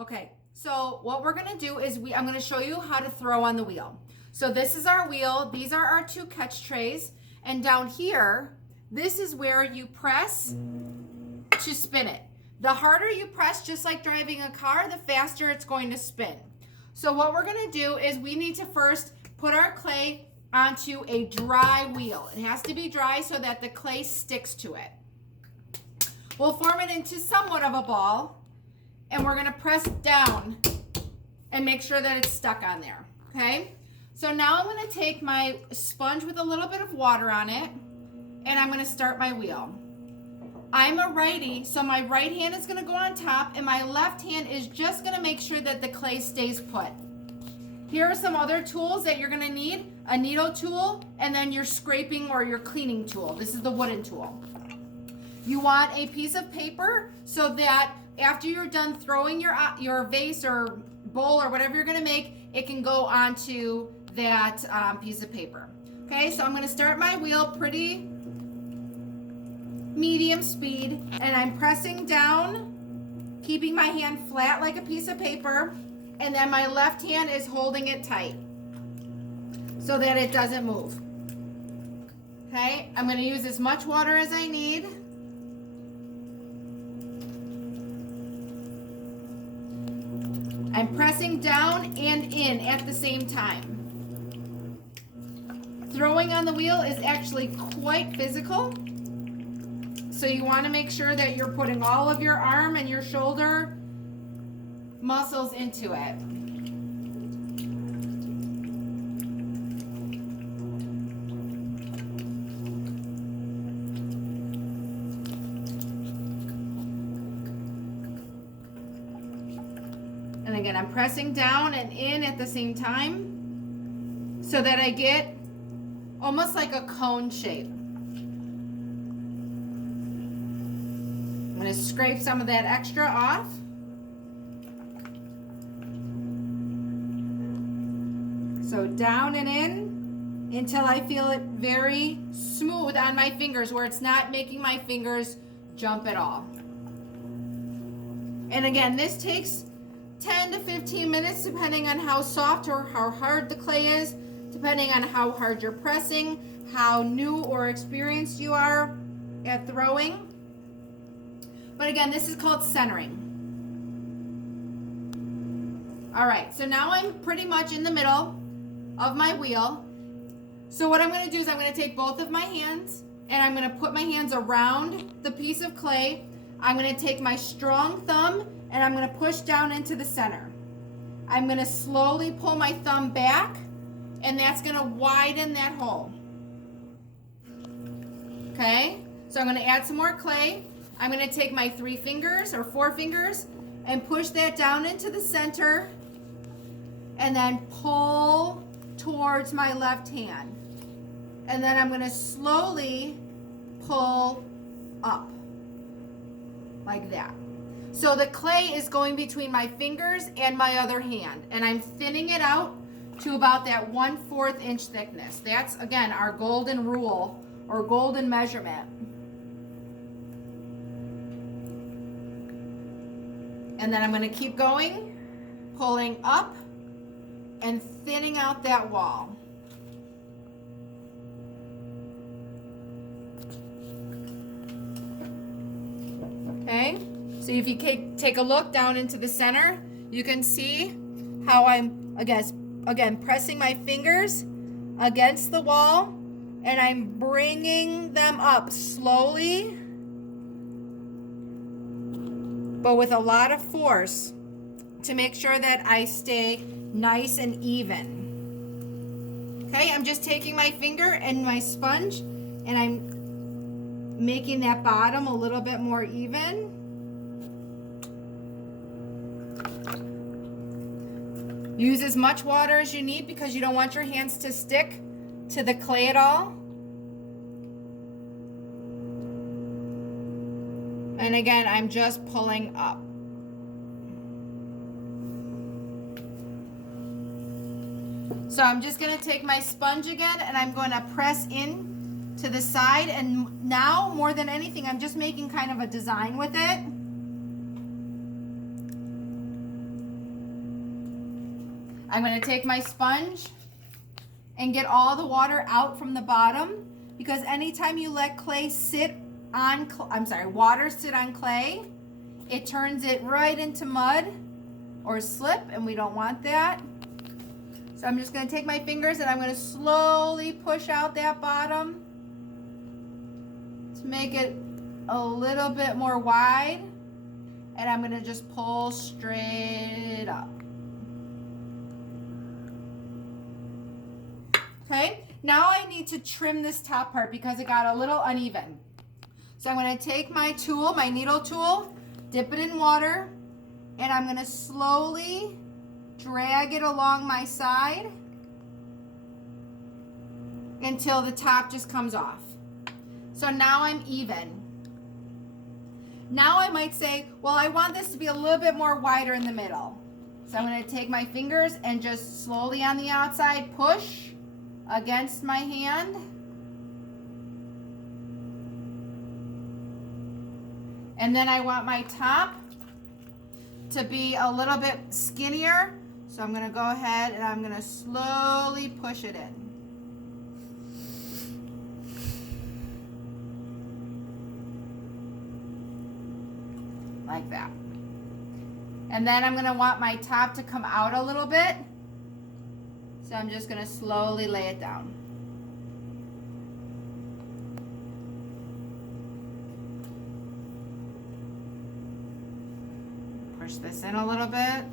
Okay, so what we're gonna do is I'm gonna show you how to throw on the wheel. So this is our wheel. These are our two catch trays. And down here, this is where you press to spin it. The harder you press, just like driving a car, the faster it's going to spin. So what we're gonna do is we need to first put our clay onto a dry wheel. It has to be dry so that the clay sticks to it. We'll form it into somewhat of a ball, and we're gonna press down and make sure that it's stuck on there, okay? So now I'm gonna take my sponge with a little bit of water on it, and I'm gonna start my wheel. I'm a righty, so my right hand is gonna go on top, and my left hand is just gonna make sure that the clay stays put. Here are some other tools that you're gonna need: a needle tool, and then your scraping or your cleaning tool. This is the wooden tool. You want a piece of paper so that after you're done throwing your vase or bowl or whatever you're gonna make, it can go onto that piece of paper. Okay, so I'm gonna start my wheel pretty medium speed, and I'm pressing down, keeping my hand flat like a piece of paper, and then my left hand is holding it tight so that it doesn't move. Okay, I'm gonna use as much water as I need. I'm pressing down and in at the same time. Throwing on the wheel is actually quite physical, so you want to make sure that you're putting all of your arm and your shoulder muscles into it. And again, I'm pressing down and in at the same time so that I get almost like a cone shape. I'm going to scrape some of that extra off. So down and in until I feel it very smooth on my fingers, where it's not making my fingers jump at all. And again, this takes 10 to 15 minutes depending on how soft or how hard the clay is, depending on how hard you're pressing, how new or experienced you are at throwing. But again, this is called centering. All right, so now I'm pretty much in the middle of my wheel. So what I'm gonna do is I'm gonna take both of my hands and I'm gonna put my hands around the piece of clay. I'm gonna take my strong thumb and I'm gonna push down into the center. I'm gonna slowly pull my thumb back, and that's gonna widen that hole. Okay, so I'm gonna add some more clay. I'm gonna take my 3 fingers or 4 fingers and push that down into the center, and then pull towards my left hand. And then I'm gonna slowly pull up like that. So the clay is going between my fingers and my other hand, and I'm thinning it out to about that 1/4 inch thickness. That's, again, our golden rule or golden measurement. And then I'm going to keep going, pulling up and thinning out that wall. Okay, so if you take a look down into the center, you can see how I'm, again, pressing my fingers against the wall, and I'm bringing them up slowly, but with a lot of force to make sure that I stay nice and even. Okay, I'm just taking my finger and my sponge, and I'm making that bottom a little bit more even. Use as much water as you need because you don't want your hands to stick to the clay at all. And again, I'm just pulling up. So I'm just going to take my sponge again, and I'm going to press in to the side. And now, more than anything, I'm just making kind of a design with it. I'm going to take my sponge and get all the water out from the bottom, because anytime you let clay sit on, water sit on clay, it turns it right into mud or slip, and we don't want that. So I'm just going to take my fingers and I'm going to slowly push out that bottom to make it a little bit more wide, and I'm going to just pull straight up. Okay, now I need to trim this top part because it got a little uneven. So I'm going to take my tool, my needle tool, dip it in water, and I'm going to slowly drag it along my side until the top just comes off. So now I'm even. Now I might say, well, I want this to be a little bit more wider in the middle. So I'm going to take my fingers and just slowly on the outside push against my hand. And then I want my top to be a little bit skinnier. So I'm going to go ahead and I'm going to slowly push it in. Like that. And then I'm going to want my top to come out a little bit. So I'm just going to slowly lay it down. Push this in a little bit.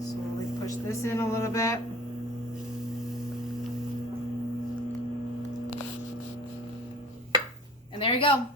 Slowly push this in a little bit. And there you go.